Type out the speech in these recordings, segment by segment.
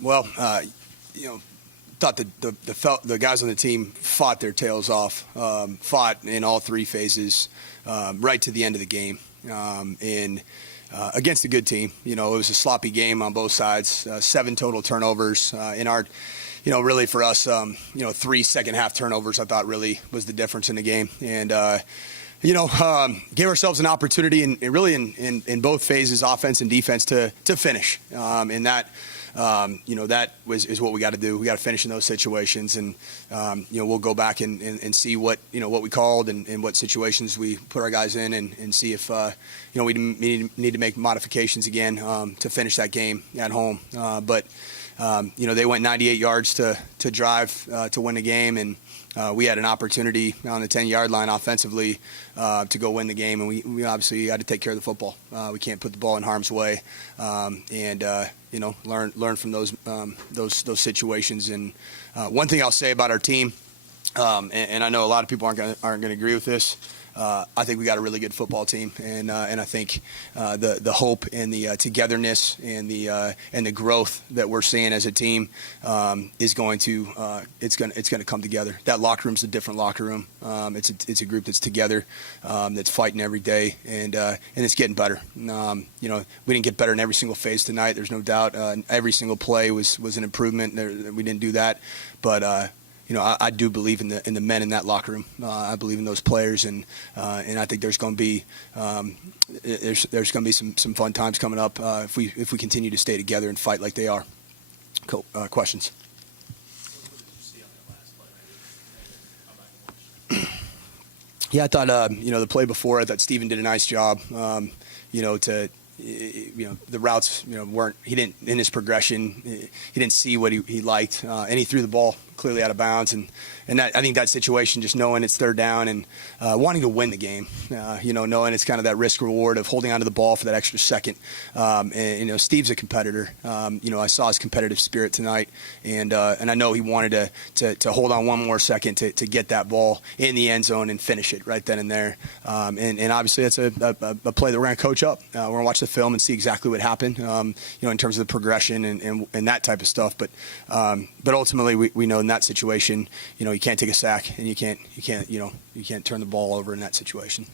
Well, thought the guys on the team fought their tails off, fought in all three phases, right to the end of the game, and against a good team. It was a sloppy game on both sides. 7 total turnovers in our. Really for us, 3 second-half turnovers I thought really was the difference in the game. And, gave ourselves an opportunity in both phases, offense and defense, to finish. And that, that is what we got to do. We got to finish in those situations. And, we'll go back and see what we called and what situations we put our guys in and see if, we need to make modifications again to finish that game at home. But they went 98 yards to drive to win the game, and we had an opportunity on the 10-yard line offensively to go win the game, and we obviously had to take care of the football. We can't put the ball in harm's way, and learn from those situations. And one thing I'll say about our team, and I know a lot of people aren't going to agree with this. I think we got a really good football team, and I think the hope and the togetherness and the growth that we're seeing as a team is going to come together. That locker room's a different locker room. It's a group that's together, that's fighting every day, and it's getting better. We didn't get better in every single phase tonight. There's no doubt. Every single play was an improvement. We didn't do that, but. I do believe in the men in that locker room. I believe in those players, and I think there's going to be there's going to be some fun times coming up if we continue to stay together and fight like they are. Cool. Questions? Yeah, I thought the play before, I thought Steven did a nice job. The routes weren't, he didn't, in his progression, he didn't see what he liked, and he threw the ball clearly out of bounds, and that, I think that situation, just knowing it's third down and wanting to win the game, knowing it's kind of that risk reward of holding onto the ball for that extra second. Steve's a competitor. I saw his competitive spirit tonight, and I know he wanted to hold on one more second to get that ball in the end zone and finish it right then and there. And obviously that's a play that we're going to coach up. We're going to watch the film and see exactly what happened, in terms of the progression and that type of stuff. But ultimately we know in that situation, you can't take a sack, and you can't turn the ball over in that situation.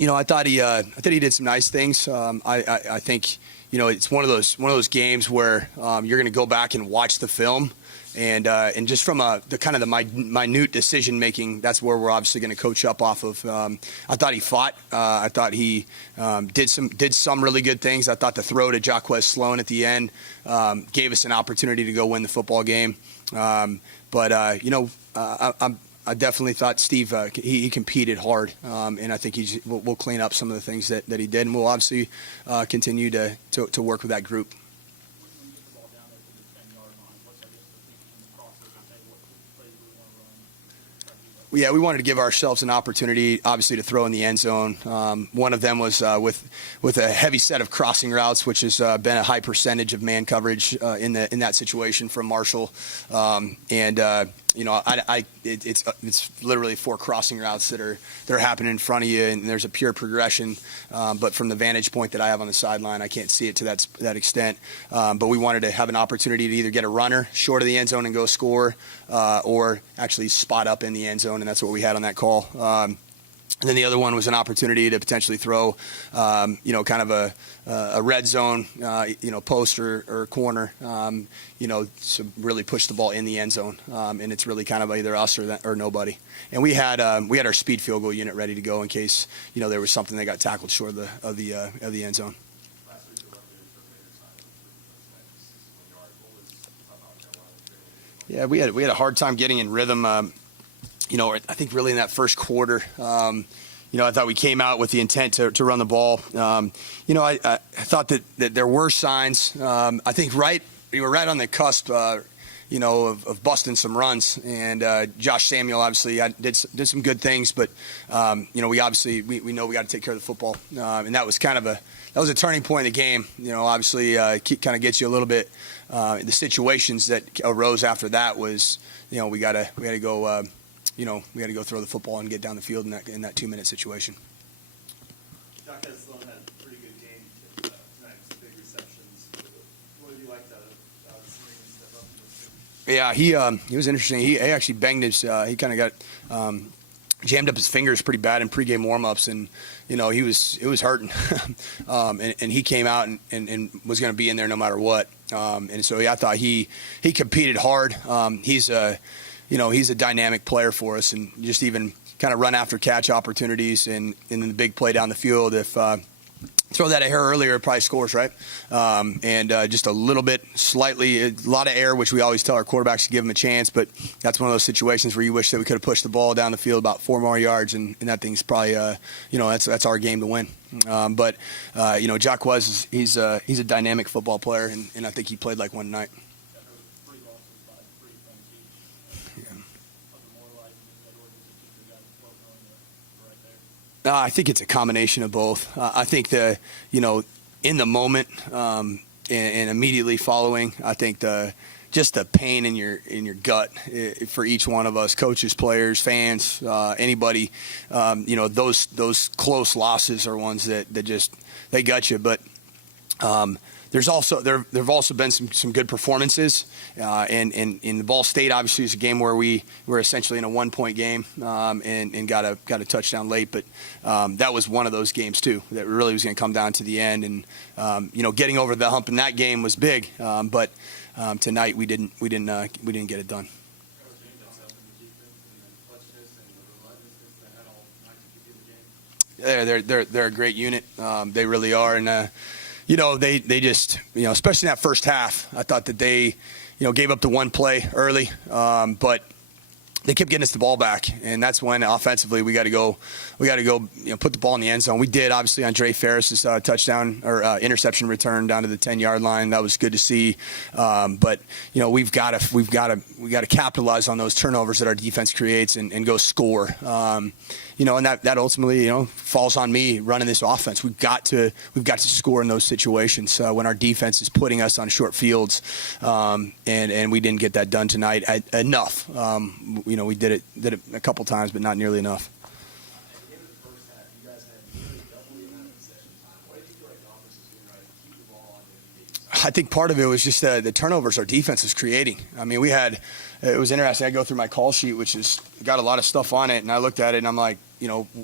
I thought he did some nice things. I think it's one of those games where you're going to go back and watch the film. And just from the minute decision making, that's where we're obviously going to coach up off of. I thought he fought. I thought he did some really good things. I thought the throw to Jaquez Sloan at the end gave us an opportunity to go win the football game. I definitely thought Steve he competed hard, and I think we'll clean up some of the things that he did, and we'll obviously continue to work with that group. Yeah, we wanted to give ourselves an opportunity, obviously, to throw in the end zone. One of them was with a heavy set of crossing routes, which has been a high percentage of man coverage in that situation from Marshall. It's literally 4 crossing routes that are happening in front of you, and there's a pure progression. But from the vantage point that I have on the sideline, I can't see it to that extent. But we wanted to have an opportunity to either get a runner short of the end zone and go score, or actually spot up in the end zone, and that's what we had on that call. And then the other one was an opportunity to potentially throw, kind of a red zone, post or corner, to really push the ball in the end zone. And it's really kind of either us or nobody. And we had our speed field goal unit ready to go in case there was something that got tackled short of the end zone. Yeah, we had a hard time getting in rhythm. I think really in that first quarter, I thought we came out with the intent to run the ball. I thought that there were signs. I think we were right on the cusp, of busting some runs. And Josh Samuel obviously did some good things, but we obviously we know we got to take care of the football, and that was a turning point in the game. Obviously kind of gets you a little bit. The situations that arose after that was, we got to go. We got to go throw the football and get down the field in that 2-minute situation. Jaquez Sloan had a pretty good game interceptions. What did you like to seeing him step up to those two? Yeah, he was interesting. He actually banged his. He kind of got jammed up his fingers pretty bad in pregame warmups, and it was hurting. And he came out and was going to be in there no matter what. And so I thought he competed hard. He's a dynamic player for us, and just even kind of run after catch opportunities and then the big play down the field. If throw that hair earlier, it probably scores, right? And just a little bit, a lot of air, which we always tell our quarterbacks to give them a chance. But that's one of those situations where you wish that we could have pushed the ball down the field about 4 more yards, and that thing's probably, that's our game to win. But Jacquez, he's a dynamic football player, and I think he played like one night. I think it's a combination of both. I think in the moment and immediately following, I think just the pain in your gut for each one of us, coaches, players, fans, anybody, those close losses are ones that just they gut you. But there've also been some good performances, and in the Ball State obviously is a game where we were essentially in a 1-point game and got a touchdown late, but that was one of those games too that really was going to come down to the end, and getting over the hump in that game was big, but tonight we didn't get it done. They're a great unit. They really are, and. They just, especially in that first half, I thought that they, gave up the one play early, but they kept getting us the ball back, and that's when offensively we got to go, put the ball in the end zone. We did, obviously, on Dre Ferris's touchdown or interception return down to the 10-yard line. That was good to see, but we've got to capitalize on those turnovers that our defense creates and go score. And that ultimately, falls on me running this offense. We've got to score in those situations when our defense is putting us on short fields, and we didn't get that done tonight enough. We did it a couple times, but not nearly enough. At the end of the first half, you guys had nearly double the amount of possession time. What did you feel like the offense was doing right to keep the ball on the defense? I think part of it was just the turnovers our defense was creating. I mean, it was interesting. I go through my call sheet, which has got a lot of stuff on it, and I looked at it, and I'm like,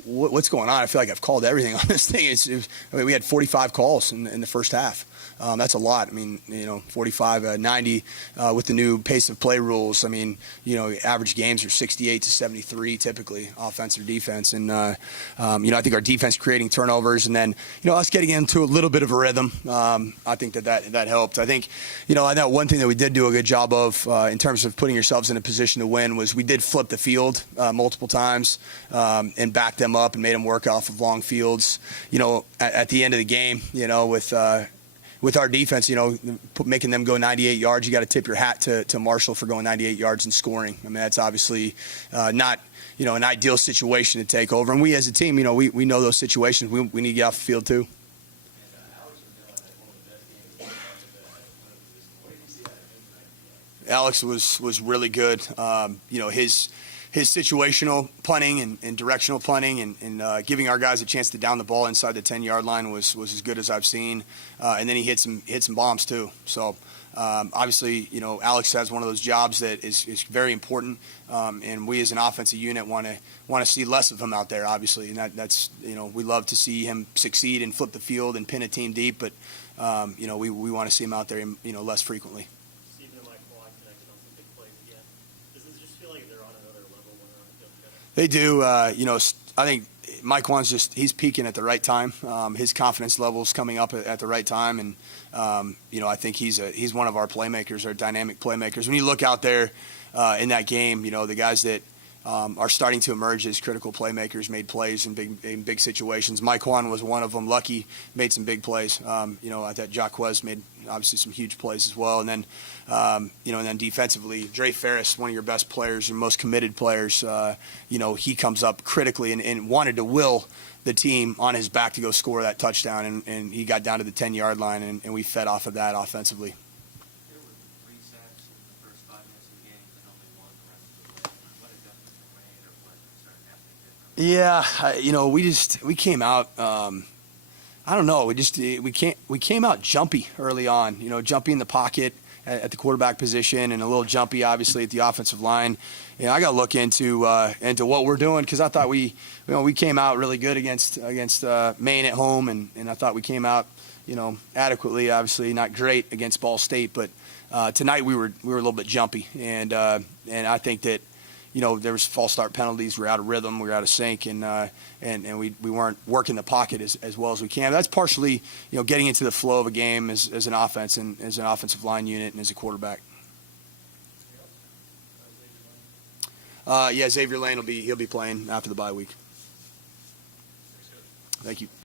what's going on? I feel like I've called everything on this thing. We had 45 calls in the first half. That's a lot. I mean, 45, 90 with the new pace of play rules. I mean, average games are 68 to 73 typically, offense or defense. And, I think our defense creating turnovers and then, us getting into a little bit of a rhythm, I think that helped. I think, I know one thing that we did do a good job of in terms of putting yourselves in a position to win was we did flip the field multiple times and back them up and made them work off of long fields. At the end of the game, with our defense, making them go 98 yards, you got to tip your hat to Marshall for going 98 yards and scoring. I mean, that's obviously not, an ideal situation to take over. And we as a team, we know those situations. We need to get off the field too. Alex was really good. His situational punting and directional punting and giving our guys a chance to down the ball inside the 10-yard line was as good as I've seen. And then he hit some bombs too. So obviously, Alex has one of those jobs that is very important. And we as an offensive unit want to see less of him out there, obviously. And that's we love to see him succeed and flip the field and pin a team deep. But we want to see him out there, less frequently. They do. I think Mike Juan's he's peaking at the right time. His confidence level is coming up at the right time. And, I think he's one of our playmakers, our dynamic playmakers. When you look out there in that game, the guys that are starting to emerge as critical playmakers made plays in big situations. Mike Juan was one of them. Lucky made some big plays. I thought Jacquez made obviously some huge plays as well. And then, and then defensively, Dre Ferris, one of your best players, your most committed players, he comes up critically and wanted to will the team on his back to go score that touchdown. And he got down to the 10-yard line, and we fed off of that offensively. Yeah, we came out. I don't know. We came out jumpy early on. Jumpy in the pocket at the quarterback position, and a little jumpy, obviously, at the offensive line. I got to look into what we're doing, because I thought we came out really good against Maine at home, and I thought we came out adequately. Obviously, not great against Ball State, but tonight we were a little bit jumpy, and I think that there was false start penalties. We were out of rhythm. We were out of sync, and we weren't working the pocket as well as we can. That's partially getting into the flow of a game as an offense and as an offensive line unit and as a quarterback. Xavier Lane he'll be playing after the bye week. Thank you.